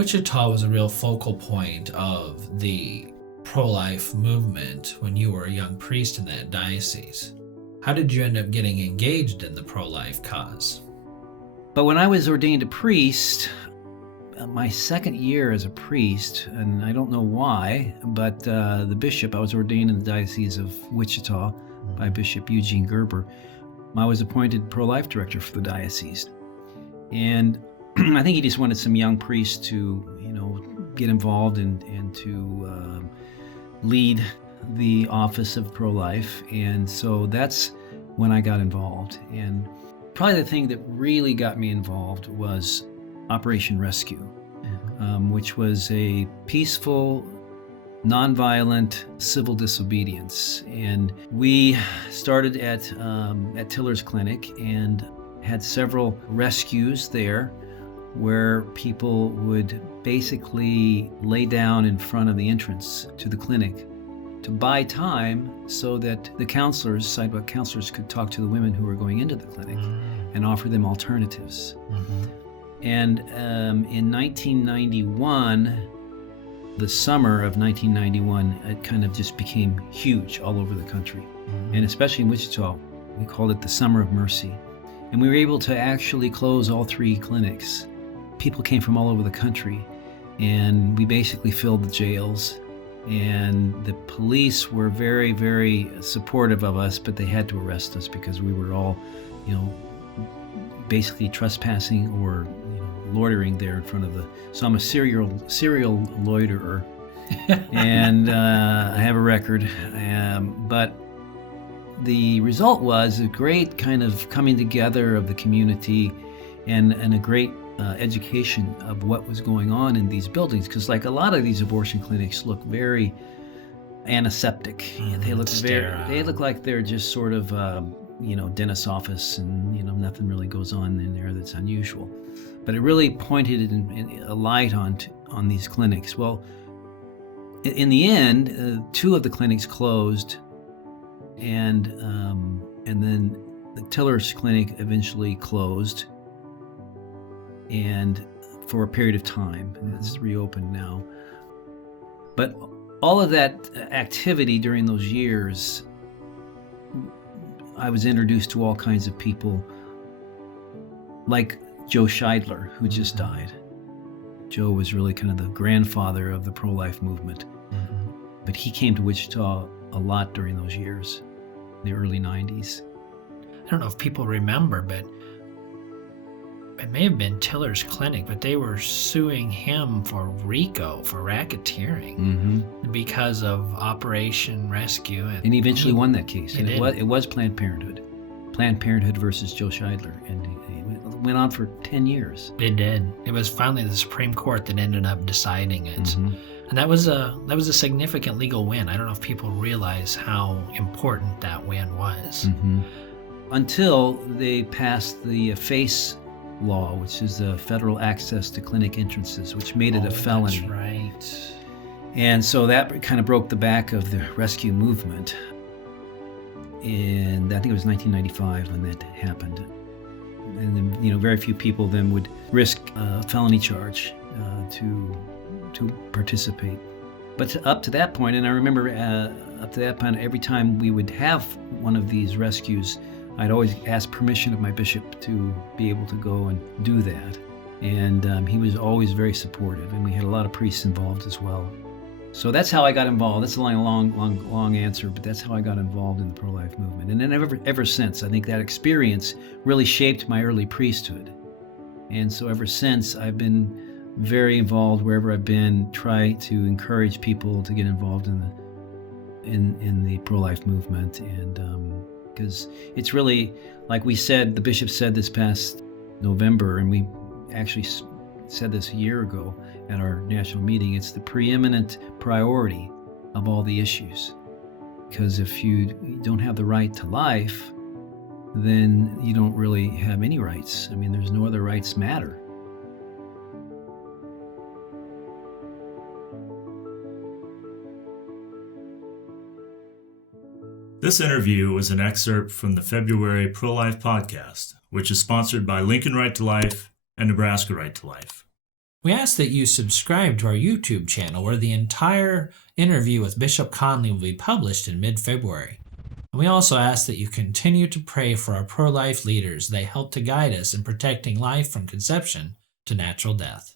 Wichita was a real focal point of the pro-life movement when you were a young priest in that diocese. How did you end up getting engaged in the pro-life cause? But when I was ordained a priest, my second year as a priest, and I don't know why, but the bishop, I was ordained in the Diocese of Wichita by Bishop Eugene Gerber. I was appointed pro-life director for the diocese. And I think he just wanted some young priests to, get involved and to lead the office of pro-life. And so that's when I got involved. And probably the thing that really got me involved was Operation Rescue, which was a peaceful, nonviolent civil disobedience. And we started at Tiller's Clinic and had several rescues there where people would basically lay down in front of the entrance to the clinic to buy time so that the counselors, sidewalk counselors, could talk to the women who were going into the clinic and offer them alternatives. And in 1991, the summer of 1991, it kind of just became huge all over the country. And especially in Wichita, we called it the Summer of Mercy. And we were able to actually close all 3 clinics. People came from all over the country, and we basically filled the jails. And the police were very, very supportive of us, but they had to arrest us because we were all, basically trespassing or loitering there in front of the. So I'm a serial loiterer, and I have a record. But the result was a great kind of coming together of the community, and a great education of what was going on in these buildings, because like a lot of these abortion clinics look very antiseptic. They look like they're just sort of dentist's office, and nothing really goes on in there that's unusual. But it really pointed a light on these clinics. Well, in the end, 2 of the clinics closed, and then the Tiller's Clinic eventually closed, and for a period of time. It's reopened now. But all of that activity during those years, I was introduced to all kinds of people, like Joe Scheidler, who just died. Joe was really kind of the grandfather of the pro-life movement. But he came to Wichita a lot during those years, the early 90s. I don't know if people remember, but it may have been Tiller's Clinic, but they were suing him for RICO, for racketeering, because of Operation Rescue. And he eventually won that case. It was Planned Parenthood. Planned Parenthood versus Joe Scheidler. And it went on for 10 years. It did. It was finally the Supreme Court that ended up deciding it. And that was a significant legal win. I don't know if people realize how important that win was. Until they passed the FACE law, which is the Federal Access to Clinic Entrances, which made it a felony. That's right. And so that kind of broke the back of the rescue movement. And I think it was 1995 when that happened. And then, very few people then would risk a felony charge to participate. But up to that point, and I remember up to that point, every time we would have one of these rescues, I'd always ask permission of my bishop to be able to go and do that. And he was always very supportive, and we had a lot of priests involved as well. So that's how I got involved. That's a long answer, but that's how I got involved in the pro-life movement. And then ever since, I think that experience really shaped my early priesthood. And so ever since, I've been very involved wherever I've been, try to encourage people to get involved in the pro-life movement. And because it's really, like we said, the bishop said this past November, and we actually said this a year ago at our national meeting, it's the preeminent priority of all the issues. Because if you don't have the right to life, then you don't really have any rights. I mean, there's no other rights matter. This interview was an excerpt from the February Pro-Life podcast, which is sponsored by Lincoln Right to Life and Nebraska Right to Life. We ask that you subscribe to our YouTube channel, where the entire interview with Bishop Conley will be published in mid-February. And we also ask that you continue to pray for our pro-life leaders. They help to guide us in protecting life from conception to natural death.